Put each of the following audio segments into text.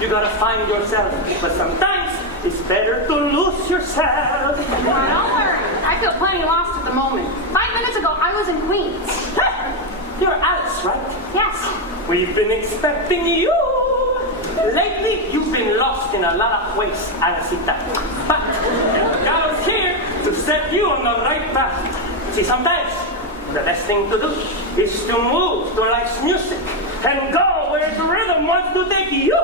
You gotta find yourself. But sometimes it's better to lose yourself. Don't worry. I feel plenty lost at the moment. 5 minutes ago, I was in Queens. You're Alice, right? Yes. We've been expecting you. Lately, you've been lost in a lot of ways, Alicita. But Gato's here to set you on the right path. See, sometimes the best thing to do is to move to life's music and go where the rhythm wants to take you.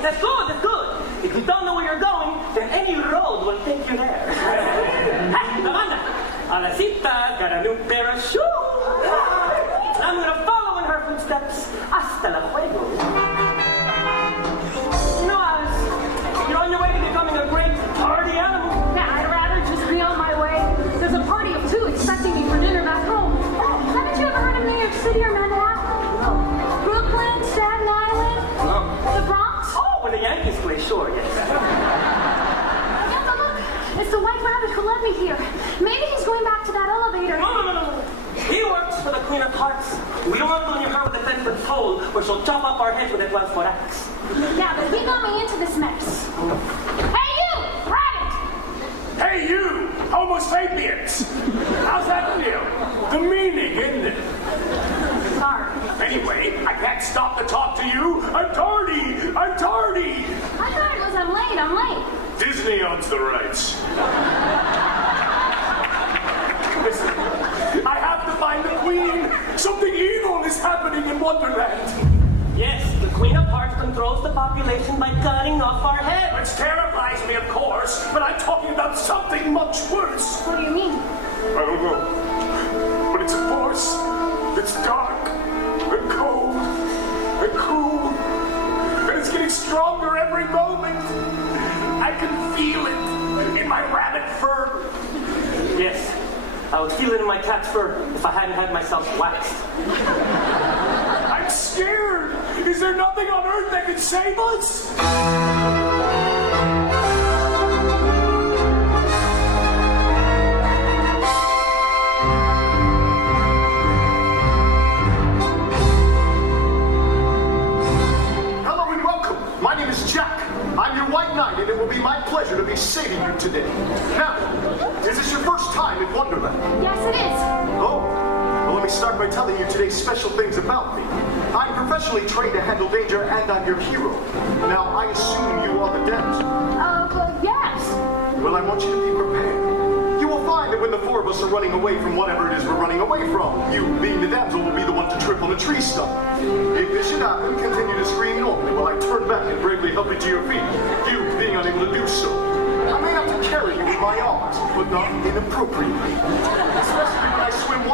That's good, that's good. If you don't know where you're going, then any road will take you there. Hey, Llana, Alicita's got a new pair of shoes. I'm gonna follow in her footsteps. Hasta luego. You know, Alice, you're on your way to becoming a great party animal. Yeah, I'd rather just be on my way. There's a party of two expecting me for dinner back home. Haven't you ever heard of New York City or Manhattan? No. Brooklyn, Staten Island? No. The Bronx? Oh, when the Yankees play, sure, yes. Yeah, but look, it's the White Rabbit who led me here. Maybe he's going back to that elevator. No. He works for the Queen of Hearts. We don't want to near her with a 10-foot pole, or she'll chop up our heads with a 12-foot axe. Yeah, but he got me into this mess. Hey, you! Rabbit! Hey, you, Homo sapiens. How's that feel? Demeaning, isn't it? Sorry. Anyway, I can't stop to talk to you. I'm tardy. I'm tardy. I thought it was I'm late. Disney owns the rights. Listen, I have to find the queen. Something evil is happening in Wonderland. Yes, the Queen of Hearts controls the population by cutting off our heads. Which terrifies me, of course, but I'm talking about something much worse. What do you mean? I don't know. But it's a force. It's dark and cold and cruel. And it's getting stronger every moment. I can feel it in my rabbit fur. Yes, I would feel it in my cat's fur if I hadn't had myself waxed. I'm scared. Is there nothing on earth that can save us? Hello and welcome. My name is Jack. I'm your white knight, and it will be my pleasure to be saving you today. Now, is this your first time in Wonderland? Yes, it is. Oh, well, let me start by telling you today's special things about me. I'm professionally trained to handle danger, and I'm your hero. Now, I assume you are the damsel. Well, yes. Well, I want you to be prepared. You will find that when the four of us are running away from whatever it is we're running away from, you, being the damsel, will be the one to trip on a tree stump. If this should happen, continue to scream normally while I turn back and bravely help you to your feet, you being unable to do so. I may have to carry you in my arms, but not inappropriately. Especially when